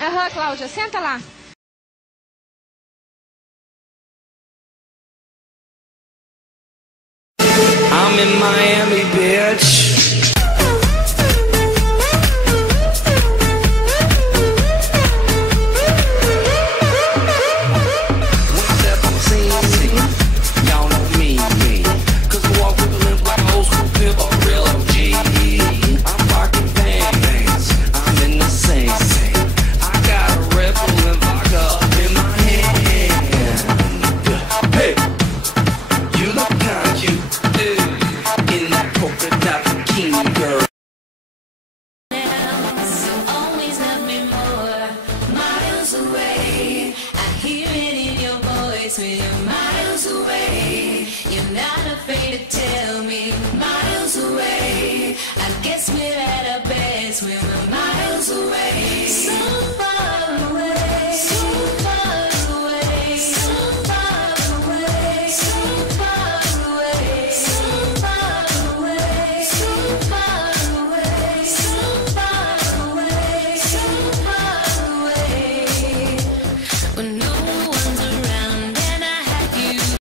Aham, Cláudia, senta lá. I'm in Miami, bitch. When you're miles away, you're not afraid to tell me. Miles away, I guess we're at our best when we're miles away.